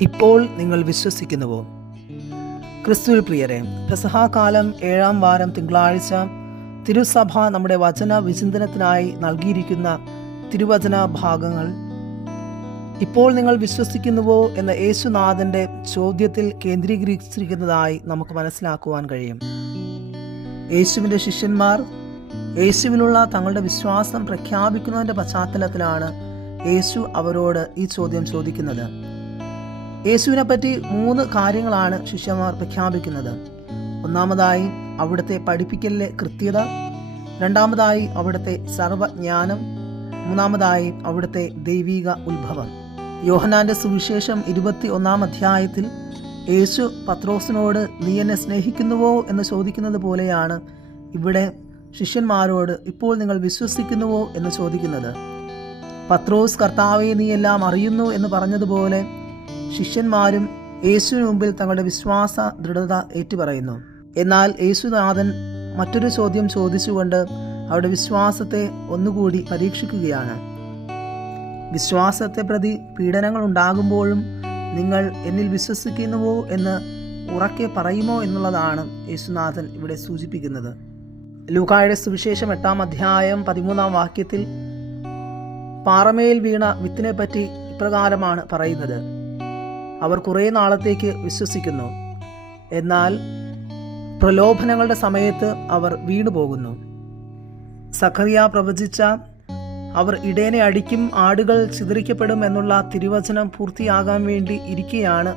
ഇപ്പോൾ നിങ്ങൾ വിശ്വസിക്കുന്നുവോ? ക്രിസ്തുവിൽ പ്രിയരെ പെസഹാകാലം ഏഴാം വാരം തിങ്കളാഴ്ച തിരുസഭ നമ്മുടെ വചന വിചിന്തനത്തിനായി നൽകിയിരിക്കുന്ന തിരുവചന ഭാഗങ്ങൾ. ഇപ്പോൾ നിങ്ങൾ വിശ്വസിക്കുന്നുവോ എന്ന യേശുനാഥന്റെ ചോദ്യത്തിൽ കേന്ദ്രീകരിച്ചിരിക്കുന്നതായി നമുക്ക് മനസ്സിലാക്കുവാൻ കഴിയും. യേശുവിന്റെ ശിഷ്യന്മാർ യേശുവിലുള്ള തങ്ങളുടെ വിശ്വാസം പ്രഖ്യാപിക്കുന്നതിന്റെ പശ്ചാത്തലത്തിലാണ് യേശു അവരോട് ഈ ചോദ്യം ചോദിക്കുന്നത്. യേശുവിനെ പറ്റി മൂന്ന് കാര്യങ്ങളാണ് ശിഷ്യന്മാർ പ്രഖ്യാപിക്കുന്നത്. ഒന്നാമതായി അവിടുത്തെ പഠിപ്പിക്കലിലെ കൃത്യത. രണ്ടാമതായി അവിടുത്തെ സർവജ്ഞാനം. മൂന്നാമതായി അവിടുത്തെ ദൈവിക ഉത്ഭവം. യോഹനാന്റെ സുവിശേഷം ഇരുപത്തി ഒന്നാം അധ്യായത്തിൽ യേശു പത്രോസിനോട് നീ എന്നെ സ്നേഹിക്കുന്നുവോ? എന്ന് ചോദിക്കുന്നത് പോലെയാണ് ഇവിടെ ശിഷ്യന്മാരോട് ഇപ്പോൾ നിങ്ങൾ വിശ്വസിക്കുന്നുവോ? എന്ന് ചോദിക്കുന്നത്. പത്രോസ് കർത്താവെ നീ എല്ലാം അറിയുന്നു എന്ന് പറഞ്ഞതുപോലെ ശിഷ്യന്മാരും യേശുവിന് മുമ്പിൽ തങ്ങളുടെ വിശ്വാസ ദൃഢത ഏറ്റുപറയുന്നു. എന്നാൽ യേശുനാഥൻ മറ്റൊരു ചോദ്യം ചോദിച്ചുകൊണ്ട് അവരുടെ വിശ്വാസത്തെ ഒന്നുകൂടി പരീക്ഷിക്കുകയാണ്. വിശ്വാസത്തെ പ്രതി പീഡനങ്ങൾ ഉണ്ടാകുമ്പോഴും നിങ്ങൾ എന്നിൽ വിശ്വസിക്കുന്നുവോ എന്ന് ഉറക്കെ പറയുമോ എന്നുള്ളതാണ് യേശുനാഥൻ ഇവിടെ സൂചിപ്പിക്കുന്നത്. ലൂക്കായുടെ സുവിശേഷം എട്ടാം അധ്യായം പതിമൂന്നാം വാക്യത്തിൽ പാറമേൽ വീണ വിത്തിനെ പറ്റി ഇപ്രകാരമാണ് പറയുന്നത്. അവർ കുറേ നാളത്തേക്ക് വിശ്വസിക്കുന്നു. എന്നാൽ പ്രലോഭനങ്ങളുടെ സമയത്ത് അവർ വീണുപോകുന്നു. സഖറിയ പ്രവചിച്ച അവർ ഇടേനെ അടിക്കും ആടുകൾ ചിതറിക്കപ്പെടും എന്നുള്ള തിരുവചനം പൂർത്തിയാകാൻ വേണ്ടി ഇരിക്കെയാണ്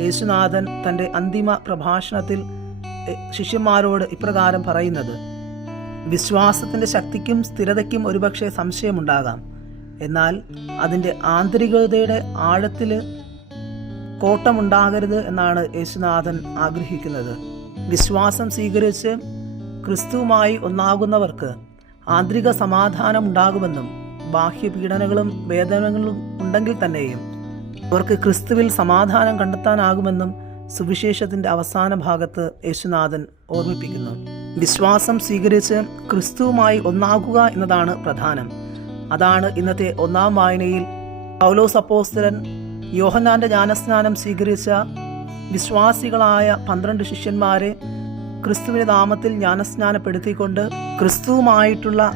യേശുനാഥൻ തന്റെ അന്തിമ പ്രഭാഷണത്തിൽ ശിഷ്യന്മാരോട് ഇപ്രകാരം പറയുന്നത്. വിശ്വാസത്തിന്റെ ശക്തിക്കും സ്ഥിരതയ്ക്കും ഒരുപക്ഷെ സംശയമുണ്ടാകാം. എന്നാൽ അതിന്റെ ആന്തരികതയുടെ ആഴത്തിൽ കോട്ടമുണ്ടാകരുത് എന്നാണ് യേശുനാഥൻ ആഗ്രഹിക്കുന്നത്. വിശ്വാസം സ്വീകരിച്ച് ക്രിസ്തുവുമായി ഒന്നാകുന്നവർക്ക് ആന്തരിക സമാധാനം ഉണ്ടാകുമെന്നും ബാഹ്യപീഡനങ്ങളും വേദനകളും ഉണ്ടെങ്കിൽ തന്നെയും അവർക്ക് ക്രിസ്തുവിൽ സമാധാനം കണ്ടെത്താനാകുമെന്നും സുവിശേഷത്തിന്റെ അവസാന ഭാഗത്ത് യേശുനാഥൻ ഓർമ്മിപ്പിക്കുന്നു. വിശ്വാസം സ്വീകരിച്ച് ക്രിസ്തുവുമായി ഒന്നാകുക എന്നതാണ് പ്രധാനം. അതാണ് ഇന്നത്തെ ഒന്നാം വായനയിൽ പൗലോസ് അപ്പോസ്തലൻ യോഹന്നാന്റെ ജ്ഞാനസ്നാനം സ്വീകരിച്ച വിശ്വാസികളായ പന്ത്രണ്ട് ശിഷ്യന്മാരെ ക്രിസ്തുവിന്റെ നാമത്തിൽ ജ്ഞാനസ്നാനപ്പെടുത്തിക്കൊണ്ട് ക്രിസ്തുവുമായിട്ടുള്ള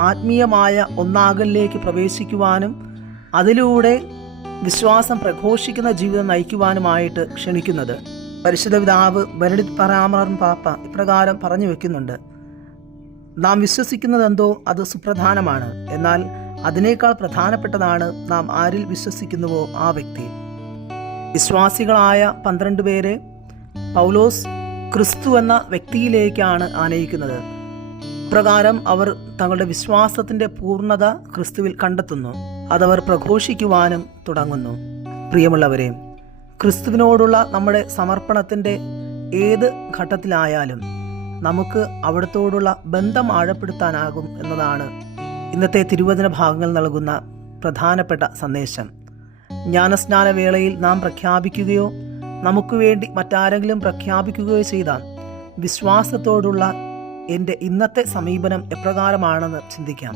ആത്മീയമായ ഒന്നാകലിലേക്ക് പ്രവേശിക്കുവാനും അതിലൂടെ വിശ്വാസം പ്രഘോഷിക്കുന്ന ജീവിതം നയിക്കുവാനുമായിട്ട് ക്ഷണിക്കുന്നത്. പരിശുദ്ധ പിതാവ് ബെനഡിത് പരാമറൻ പാപ്പ ഇപ്രകാരം പറഞ്ഞു വെക്കുന്നുണ്ട്. നാം വിശ്വസിക്കുന്നതെന്തോ അത് സുപ്രധാനമാണ്. എന്നാൽ അതിനേക്കാൾ പ്രധാനപ്പെട്ടതാണ് നാം ആരിൽ വിശ്വസിക്കുന്നുവോ ആ വ്യക്തി. വിശ്വാസികളായ പന്ത്രണ്ട് പേരെ പൗലോസ് ക്രിസ്തു എന്ന വ്യക്തിയിലേക്കാണ് ആനയിക്കുന്നത്. പ്രകാരം അവർ തങ്ങളുടെ വിശ്വാസത്തിന്റെ പൂർണത ക്രിസ്തുവിൽ കണ്ടെത്തുന്നു. അതവർ പ്രഘോഷിക്കുവാനും തുടങ്ങുന്നു. പ്രിയമുള്ളവരെ ക്രിസ്തുവിനോടുള്ള നമ്മുടെ സമർപ്പണത്തിന്റെ ഏത് ഘട്ടത്തിലായാലും നമുക്ക് അവിടത്തോടുള്ള ബന്ധം ആഴപ്പെടുത്താനാകും എന്നതാണ് ഇന്നത്തെ തിരുവചന ഭാഗങ്ങൾ നൽകുന്ന പ്രധാനപ്പെട്ട സന്ദേശം. ജ്ഞാനസ്നാന വേളയിൽ നാം പ്രഖ്യാപിക്കുകയോ നമുക്ക് വേണ്ടി മറ്റാരെങ്കിലും പ്രഖ്യാപിക്കുകയോ ചെയ്താൽ വിശ്വാസത്തോടുള്ള എന്റെ ഇന്നത്തെ സമീപനം എപ്രകാരമാണെന്ന് ചിന്തിക്കാം.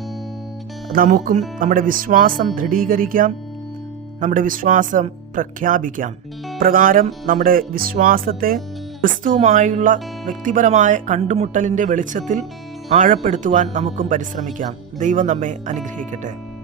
നമുക്കും നമ്മുടെ വിശ്വാസം ദൃഢീകരിക്കാം. നമ്മുടെ വിശ്വാസം പ്രഖ്യാപിക്കാം. പ്രകാരം നമ്മുടെ വിശ്വാസത്തെ ക്രിസ്തുവുമായുള്ള വ്യക്തിപരമായ കണ്ടുമുട്ടലിന്റെ വെളിച്ചത്തിൽ ആഴപ്പെടുത്തുവാൻ നമുക്കും പരിശ്രമിക്കാം. ദൈവം നമ്മെ അനുഗ്രഹിക്കട്ടെ.